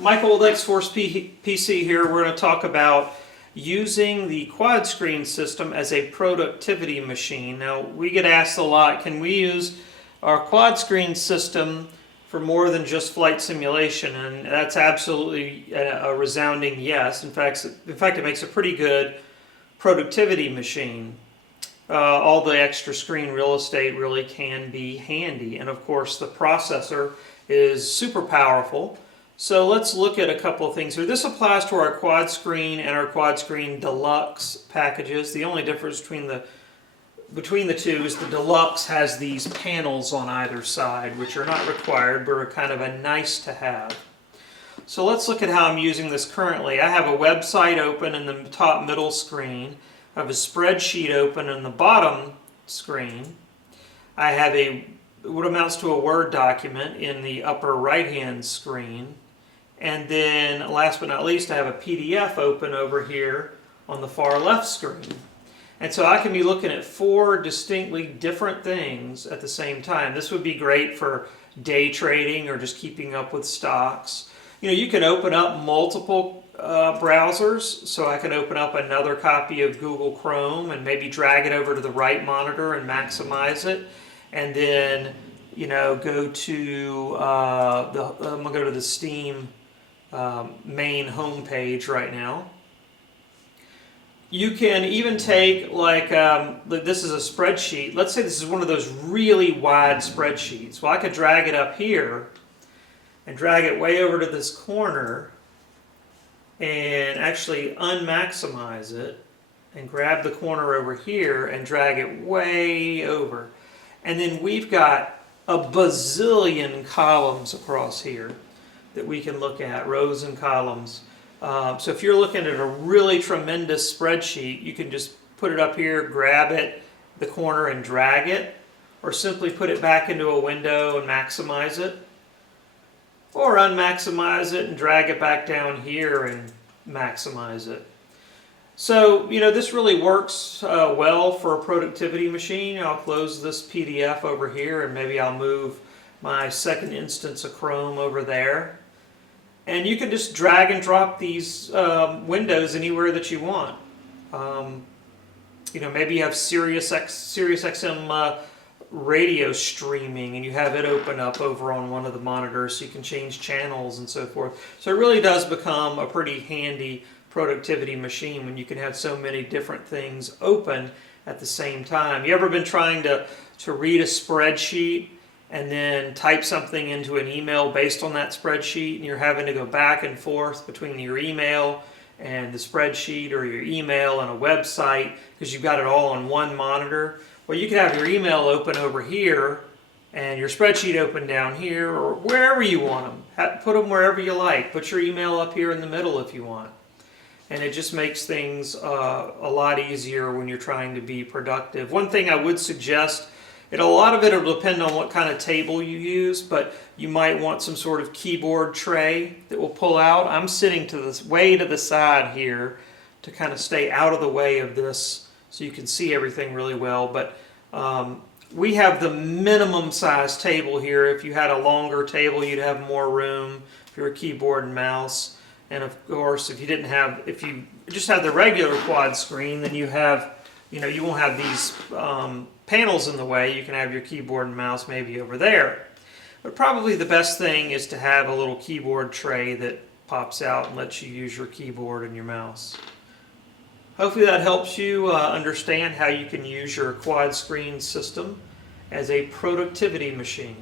Michael with XForcePC here. We're going to talk about using the quad screen system as a productivity machine. Now, we get asked a lot, can we use our quad screen system for more than just flight simulation? And that's absolutely a resounding yes. In fact, it makes a pretty good productivity machine. All the extra screen real estate really can be handy. And of course, the processor is super powerful. So let's look at a couple of things here. This applies to our quad screen and our quad screen deluxe packages. The only difference between the two is the deluxe has these panels on either side, which are not required, but are kind of a nice to have. So let's look at how I'm using this currently. I have a website open in the top middle screen. I have a spreadsheet open in the bottom screen. I have what amounts to a Word document in the upper right-hand screen. And then, last but not least, I have a PDF open over here on the far left screen. And so I can be looking at four distinctly different things at the same time. This would be great for day trading or just keeping up with stocks. You can open up multiple browsers, so I can open up another copy of Google Chrome and maybe drag it over to the right monitor and maximize it. And then, go to I'm going to go to the Steam main home page right now. You can even take, this is a spreadsheet. Let's say this is one of those really wide spreadsheets. Well, I could drag it up here and drag it way over to this corner and actually unmaximize it and grab the corner over here and drag it way over. And then we've got a bazillion columns across here that we can look at, rows and columns. So if you're looking at a really tremendous spreadsheet, you can just put it up here, grab it, the corner, and drag it, or simply put it back into a window and maximize it, or unmaximize it and drag it back down here and maximize it. So, this really works well for a productivity machine. I'll close this PDF over here and maybe I'll move my second instance of Chrome over there. And you can just drag and drop these windows anywhere that you want. Maybe you have Sirius XM radio streaming and you have it open up over on one of the monitors so you can change channels and so forth. So it really does become a pretty handy productivity machine when you can have so many different things open at the same time. You ever been trying to read a spreadsheet and then type something into an email based on that spreadsheet, and you're having to go back and forth between your email and the spreadsheet, or your email and a website because you've got it all on one monitor? Well, you can have your email open over here and your spreadsheet open down here, or wherever you want them. Put them wherever you like. Put your email up here in the middle if you want. And it just makes things a lot easier when you're trying to be productive. One thing I would suggest, a lot of it will depend on what kind of table you use, but you might want some sort of keyboard tray that will pull out. I'm sitting way to the side here to kind of stay out of the way of this so you can see everything really well. But we have the minimum size table here. If you had a longer table, you'd have more room if you're a keyboard and mouse. And of course, if you just have the regular quad screen, then you won't have these panels in the way. You can have your keyboard and mouse maybe over there. But probably the best thing is to have a little keyboard tray that pops out and lets you use your keyboard and your mouse. Hopefully that helps you understand how you can use your quad screen system as a productivity machine.